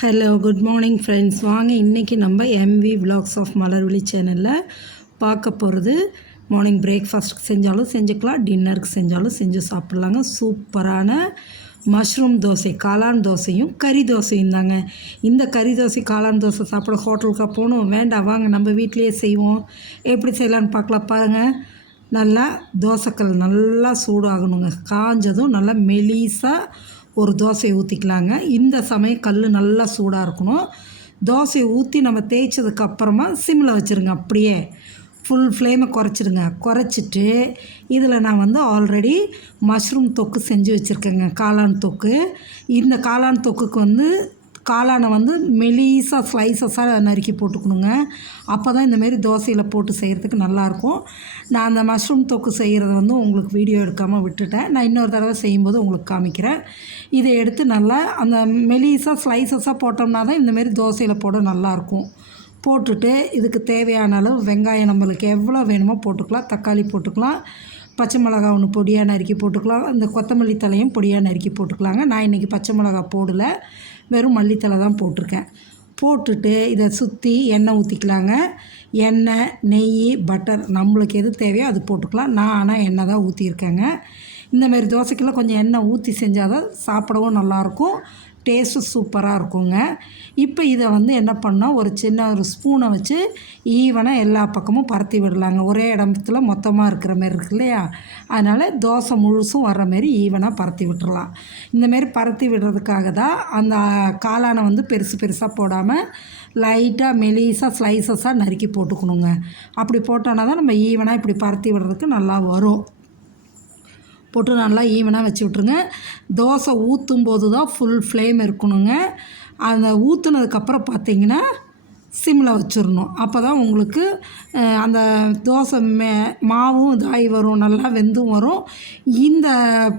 Hello good morning friends வாங்க இன்றைக்கி நம்ம எம்வி விலாக்ஸ் ஆஃப் மலர்விழி சேனலில் பார்க்க போகிறது மார்னிங் பிரேக்ஃபாஸ்ட்டுக்கு செஞ்சாலும் செஞ்சுக்கலாம் டின்னருக்கு செஞ்சாலும் செஞ்சு சாப்பிட்லாங்க. சூப்பரான மஷ்ரூம் தோசை காளான் தோசையும் கறி தோசையும் தாங்க. இந்த கறி தோசை காளான் தோசை சாப்பிட ஹோட்டலுக்காக போகணும். வேண்டாம் வாங்க நம்ம வீட்டிலேயே செய்வோம். எப்படி செய்யலான்னு பார்க்கலாம் பாருங்கள் நல்லா தோசைக்கல் நல்லா சூடாகணுங்க. காஞ்சதும் நல்லா மெலிசாக ஒரு தோசையை ஊற்றிக்கலாங்க இந்த சமயம் கல் நல்லா சூடாக இருக்கணும். தோசையை ஊற்றி நம்ம தேய்ச்சதுக்கு அப்புறமா சிம்மில் வச்சுருங்க அப்படியே. ஃபுல் ஃப்ளேமை குறைச்சிடுங்க குறைச்சிட்டு இதில் நான் வந்து ஆல்ரெடி மஷ்ரூம் தொக்கு செஞ்சு வச்சுருக்கேங்க காளான் தொக்கு. இந்த காளான் தொக்குக்கு வந்து காளானை வந்து மெலிசாக ஸ்லைசஸாக நறுக்கி போட்டுக்கணுங்க. அப்போ தான் இந்தமாரி தோசையில் போட்டு செய்கிறதுக்கு நல்லாயிருக்கும். நான் அந்த மஷ்ரூம் தொக்கு செய்கிறத வந்து உங்களுக்கு வீடியோ எடுக்காமல் விட்டுட்டேன். நான் இன்னொரு தடவை செய்யும்போது உங்களுக்கு காமிக்கிறேன். இதை எடுத்து நல்லா அந்த மெலிசாக ஸ்லைசஸாக போட்டோம்னா தான் இந்தமாரி தோசையில் போட நல்லாயிருக்கும். போட்டுட்டு இதுக்கு தேவையான அளவு வெங்காயம் நம்மளுக்கு எவ்வளோ வேணுமோ போட்டுக்கலாம். தக்காளி போட்டுக்கலாம். பச்சை மிளகா ஒன்று பொடியாக நறுக்கி போட்டுக்கலாம். இந்த கொத்தமல்லி தலையும் பொடியாக நறுக்கி போட்டுக்கலாங்க. நான் இன்றைக்கி பச்சை மிளகா போடலை. வெறும் மல்லித்தலை தான் போட்டிருக்கேன். போட்டுட்டு இதை சுற்றி எண்ணெய் ஊற்றிக்கலாங்க எண்ணெய் நெய் பட்டர் நம்மளுக்கு எது தேவையோ அது போட்டுக்கலாம். நான் ஆனால் எண்ணெய் தான் ஊற்றியிருக்கேங்க இந்தமாரி தோசைக்கெல்லாம் கொஞ்சம் எண்ணெய் ஊற்றி செஞ்சால் தான் சாப்பிடவும் நல்லாயிருக்கும். டேஸ்ட்டு சூப்பராக இருக்குங்க. இப்போ இதை வந்து என்ன பண்ணால் ஒரு சின்ன ஒரு ஸ்பூனை வச்சு ஈவனாக எல்லா பக்கமும் பரத்தி விடலாங்க. ஒரே இடத்துல மொத்தமாக இருக்கிற மாதிரி இருக்கு இல்லையா? அதனால் தோசை முழுசும் வர்ற மாரி ஈவனாக பரத்தி விட்டுறலாம். இந்தமாரி பரத்தி விடுறதுக்காக தான் அந்த காளானை வந்து பெருசு பெருசாக போடாமல் லைட்டாக மெலிசாக ஸ்லைசஸாக நறுக்கி போட்டுக்கணுங்க. அப்படி போட்டோன்னா தான் நம்ம ஈவனாக இப்படி பரத்தி விடுறதுக்கு நல்லா வரும். போட்டு நல்லா ஈவனாக வச்சு விட்ருங்க தோசை ஊற்றும் போது தான் ஃபுல் ஃப்ளேம் இருக்கணுங்க. அந்த ஊற்றுனதுக்கப்புறம் பார்த்தீங்கன்னா சிம்மில் வச்சிடணும். அப்போ தான் உங்களுக்கு அந்த தோசை மே மாவும் இதாகி வரும் நல்லா வெந்தும் வரும். இந்த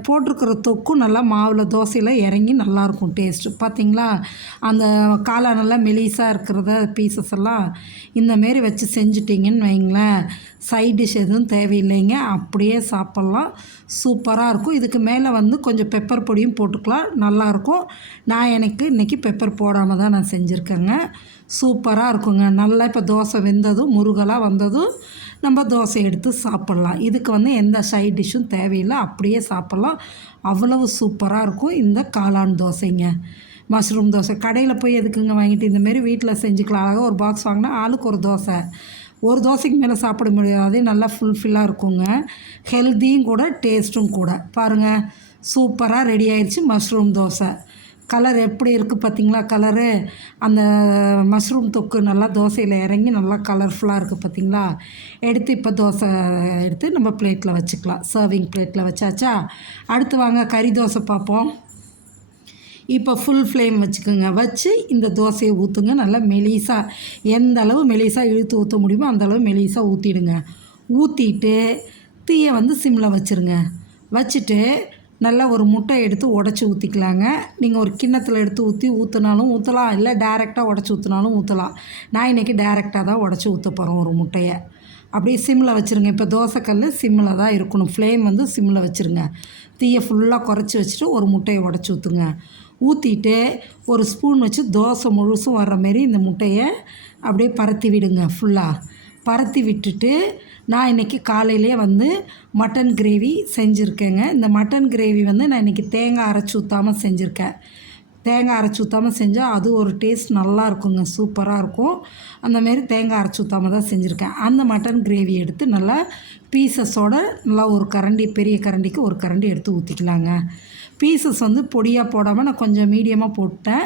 போட்டிருக்கிற தொக்கும் நல்லா மாவில் தோசையில் இறங்கி நல்லாயிருக்கும் டேஸ்ட்டு பார்த்தீங்களா அந்த காலை நல்லா மெலிசாக இருக்கிறத பீசஸ் எல்லாம் இந்தமாரி வச்சு செஞ்சிட்டிங்கன்னு வைங்களேன். சைட் டிஷ் எதுவும் தேவையில்லைங்க. அப்படியே சாப்பிட்லாம். சூப்பராக இருக்கும். இதுக்கு மேலே வந்து கொஞ்சம் பெப்பர் பொடியும் போட்டுக்கலாம். நல்லாயிருக்கும். நான் எனக்கு இன்றைக்கி பெப்பர் போடாமல் தான் நான் செஞ்சுருக்கேங்க. சூப்பராக இருக்குங்க. நல்லா இப்போ தோசை வெந்ததும் முருகலாக வந்ததும் நம்ம தோசை எடுத்து சாப்பிட்லாம். இதுக்கு வந்து எந்த சைட் டிஷ்ஷும் தேவையில்லை. அப்படியே சாப்பிட்லாம். அவ்வளவு சூப்பராக இருக்கும் இந்த காளான் தோசைங்க. மஷ்ரூம் தோசை. கடையில் போய் எதுக்குங்க வாங்கிட்டு இந்தமாரி வீட்டில் செஞ்சுக்கலாம். அழகாக ஒரு பாக்ஸ் வாங்கினா ஆளுக்கு ஒரு தோசை. ஒரு தோசைக்கு மேலே சாப்பிட முடியாது அதே நல்லா ஃபுல்ஃபில்லாக இருக்குங்க. ஹெல்த்தியும் கூட டேஸ்ட்டும் கூட. பாருங்கள் சூப்பராக ரெடி ஆயிடுச்சு மஷ்ரூம் தோசை. கலர் எப்படி இருக்குது பார்த்தீங்களா கலரு அந்த மஷ்ரூம் தொக்கு நல்லா தோசையில் இறங்கி நல்லா கலர்ஃபுல்லாக இருக்குது பார்த்தீங்களா எடுத்து இப்போ தோசை எடுத்து நம்ம பிளேட்டில் வச்சுக்கலாம். சர்விங் பிளேட்டில் வச்சாச்சா? அடுத்து வாங்க கறி தோசை பார்ப்போம். இப்போ ஃபுல் ஃப்ளேம் வச்சுக்கோங்க. வச்சு இந்த தோசையை ஊற்றுங்க நல்லா மெலிசாக எந்த அளவு மெலிசாக இழுத்து ஊற்ற முடியுமோ அந்த அளவு மெலிசாக ஊற்றிடுங்க ஊற்றிட்டு தீயை வந்து சிம்மில் வச்சுருங்க. வச்சுட்டு நல்லா ஒரு முட்டை எடுத்து உடச்சி ஊற்றிக்கலாங்க நீங்கள் ஒரு கிண்ணத்தில் எடுத்து ஊற்றி ஊற்றினாலும் ஊற்றலாம் இல்லை டேரெக்டாக உடச்சி ஊற்றினாலும் ஊற்றலாம் நான் இன்றைக்கி டேரெக்டாக தான் உடச்சி ஊற்ற போகிறோம் ஒரு முட்டையை. அப்படியே சிம்மில் வச்சுருங்க. இப்போ தோசைக்கல் சிம்மில் தான் இருக்கணும். ஃப்ளேம் வந்து சிம்மில் வச்சுருங்க. தீயை ஃபுல்லாக குறைச்சி வச்சுட்டு ஒரு முட்டையை உடச்சி ஊற்றுங்க ஊற்றிட்டு ஒரு ஸ்பூன் வச்சு தோசை முழுசும் வர்ற மாரி இந்த முட்டையை அப்படியே பரத்தி விடுங்க ஃபுல்லாக பரத்தி விட்டுட்டு நான் இன்றைக்கி காலையிலே வந்து மட்டன் கிரேவி செஞ்சுருக்கேங்க. இந்த மட்டன் கிரேவி வந்து நான் இன்றைக்கி தேங்காய் அரைச்சி ஊற்றாமல் செஞ்சுருக்கேன். தேங்காய் அரைச்சி ஊற்றாமல் செஞ்சால் அது ஒரு டேஸ்ட் நல்லா இருக்குங்க சூப்பராக இருக்கும். அந்தமாரி தேங்காய் அரைச்சி ஊற்றாம தான் செஞ்சுருக்கேன். அந்த மட்டன் கிரேவி எடுத்து நல்லா பீசஸோட நல்லா ஒரு கரண்டி பெரிய கரண்டிக்கு ஒரு கரண்டி எடுத்து ஊற்றிக்கலாங்க பீசஸ் வந்து பொடியாக போடாமல் நான் கொஞ்சம் மீடியமாக போட்டேன்.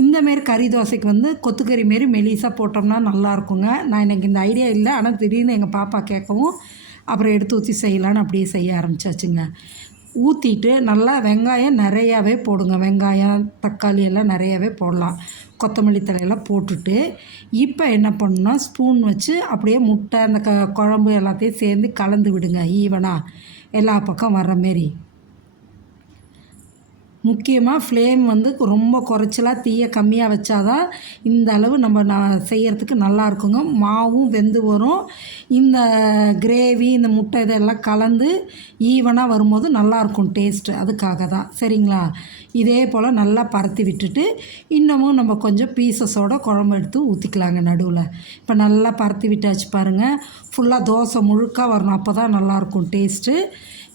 இந்தமாரி கறி தோசைக்கு வந்து கொத்துக்கறி மாரி மெலிசாக போட்டோம்னா நல்லா இருக்குங்க நான் எனக்கு இந்த ஐடியா இல்லை. ஆனால் திடீர்னு எங்கள் பாப்பா கேட்கவும் அப்புறம் எடுத்து ஊற்றி செய்யலான்னு அப்படியே செய்ய ஆரம்பிச்சாச்சுங்க. ஊற்றிட்டு நல்லா வெங்காயம் நிறையாவே போடுங்க. வெங்காயம் தக்காளி எல்லாம் நிறையாவே போடலாம். கொத்தமல்லி தலையெல்லாம் போட்டுட்டு இப்போ என்ன பண்ணுன்னா ஸ்பூன் வச்சு அப்படியே முட்டை அந்த க குழம்பு எல்லாத்தையும் சேர்ந்து கலந்து விடுங்க ஈவனாக எல்லா பக்கம் வர்ற மாரி. முக்கியமாக ஃப்ளேம் வந்து ரொம்ப குறைச்சலாக தீயை கம்மியாக வச்சாதான் இந்த அளவு நம்ம நான் செய்கிறதுக்கு நல்லா இருக்குங்க. மாவும் வெந்து வரும். இந்த கிரேவி இந்த முட்டை இதெல்லாம் கலந்து ஈவனாக வரும்போது நல்லாயிருக்கும் டேஸ்ட்டு அதுக்காக தான். சரிங்களா? இதே போல் நல்லா பரத்தி விட்டுட்டு இன்னமும் நம்ம கொஞ்சம் பீசஸோட குழம்பு எடுத்து ஊற்றிக்கலாங்க நடுவில். இப்போ நல்லா பரத்தி விட்டாச்சு பாருங்கள் ஃபுல்லாக தோசை முழுக்க வரணும். அப்போ தான் நல்லாயிருக்கும் டேஸ்ட்டு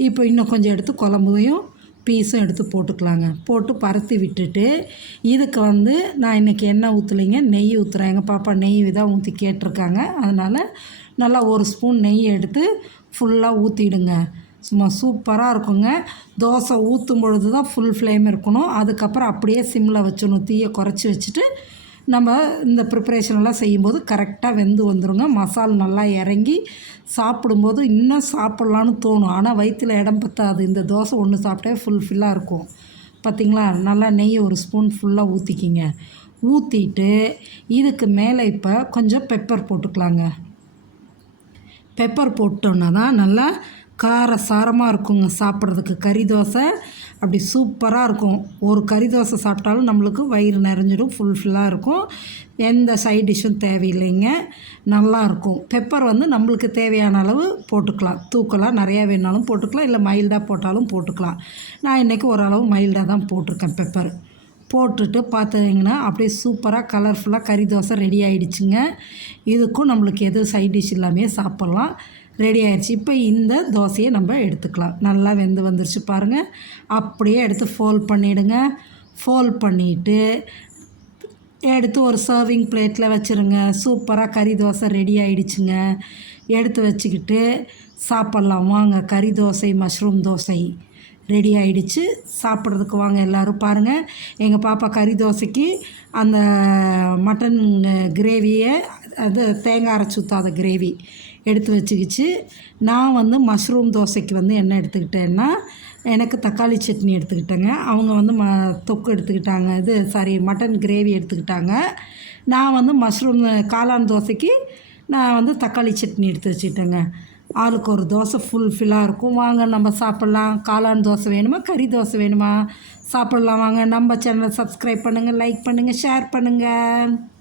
இப்போ இன்னும் கொஞ்சம் எடுத்து குழம்பையும் பீஸும் எடுத்து போட்டுக்கலாங்க. போட்டு பரத்தி விட்டுட்டு இதுக்கு வந்து நான் இன்றைக்கி எண்ணெய் ஊற்றலைங்க நெய் ஊற்றுறேன் எங்கள் பாப்பா நெய் தான் ஊற்றி கேட்டிருக்காங்க. அதனால் நல்லா ஒரு ஸ்பூன் நெய் எடுத்து ஃபுல்லாக ஊற்றிடுங்க சும்மா சூப்பராக இருக்குங்க. தோசை ஊற்றும் பொழுது தான் ஃபுல் ஃப்ளேம் இருக்கணும். அதுக்கப்புறம் அப்படியே சிம்மில் வச்சிடணும். தீயை குறைச்சி வச்சுட்டு நம்ம இந்த ப்ரிப்ரேஷன்லாம் செய்யும்போது கரெக்டாக வெந்து வந்துருங்க. மசால் நல்லா இறங்கி சாப்பிடும்போது இன்னும் சாப்பிட்லான்னு தோணும். ஆனால் வயிற்றில் இடம் பத்தாது. இந்த தோசை ஒன்று சாப்பிட்டே ஃபுல் ஃபில்லாக இருக்கும். பார்த்திங்களா நல்லா நெய் ஒரு ஸ்பூன் ஃபுல்லாக ஊற்றிக்கிங்க ஊற்றிட்டு இதுக்கு மேலே இப்போ கொஞ்சம் பெப்பர் போட்டுக்கலாங்க. பெப்பர் போட்டோன்னா தான் நல்லா கார சாரமாக இருக்குங்க சாப்பிட்றதுக்கு. கறி தோசை அப்படி சூப்பராக இருக்கும். ஒரு கறி தோசை சாப்பிட்டாலும் நம்மளுக்கு வயிறு நிறைஞ்சிடும் ஃபுல்ஃபில்லாக இருக்கும். எந்த சைட் டிஷ்ஷும் தேவையில்லைங்க. நல்லாயிருக்கும் பெப்பர் வந்து நம்மளுக்கு தேவையான அளவு போட்டுக்கலாம். தூக்கலாம் நிறையா வேணாலும் போட்டுக்கலாம். இல்லை மைல்டாக போட்டாலும் போட்டுக்கலாம். நான் இன்றைக்கி ஓரளவு மைல்டாக தான் போட்டிருக்கேன் பெப்பர் போட்டுட்டு பார்த்தீங்கன்னா அப்படியே சூப்பராக கலர்ஃபுல்லாக கறி தோசை ரெடி ஆகிடுச்சுங்க இதுக்கும் நம்மளுக்கு எது சைட் டிஷ் இல்லாமே சாப்பிட்லாம். ரெடி ஆயிடுச்சு இப்போ இந்த தோசையை நம்ம எடுத்துக்கலாம். நல்லா வெந்து வந்துருச்சு பாருங்கள் அப்படியே எடுத்து ஃபோல்ட் பண்ணிவிடுங்க ஃபோல்ட் பண்ணிவிட்டு எடுத்து ஒரு சர்விங் பிளேட்டில் வச்சுருங்க. சூப்பராக கறி தோசை ரெடி ஆயிடுச்சுங்க. எடுத்து வச்சுக்கிட்டு சாப்பிட்லாம். வாங்க கறி தோசை மஷ்ரூம் தோசை ரெடி ஆகிடுச்சு சாப்பிட்றதுக்கு வாங்க எல்லோரும் பாருங்கள் எங்கள் பாப்பா கறி தோசைக்கு அந்த மட்டன் கிரேவியை அது தேங்காய் அரைச்சி ஊற்றாத கிரேவி எடுத்து வச்சுக்கிச்சு. நான் வந்து மஷ்ரூம் தோசைக்கு வந்து என்ன எடுத்துக்கிட்டேன்னா எனக்கு தக்காளி சட்னி எடுத்துக்கிட்டேங்க. அவங்க வந்து ம தொக்கு எடுத்துக்கிட்டாங்க. இது சாரி மட்டன் கிரேவி எடுத்துக்கிட்டாங்க. நான் வந்து மஷ்ரூம் காளான் தோசைக்கு நான் வந்து தக்காளி சட்னி எடுத்து வச்சுக்கிட்டேங்க. ஆளுக்கு ஒரு தோசை ஃபுல் ஃபில்லாக இருக்கும். வாங்க நம்ம சாப்பிட்லாம். காளான் தோசை வேணுமா? கறி தோசை வேணுமா? சாப்பிட்லாம். வாங்க நம்ம சேனலை சப்ஸ்கிரைப் பண்ணுங்கள் லைக் பண்ணுங்கள் ஷேர் பண்ணுங்கள்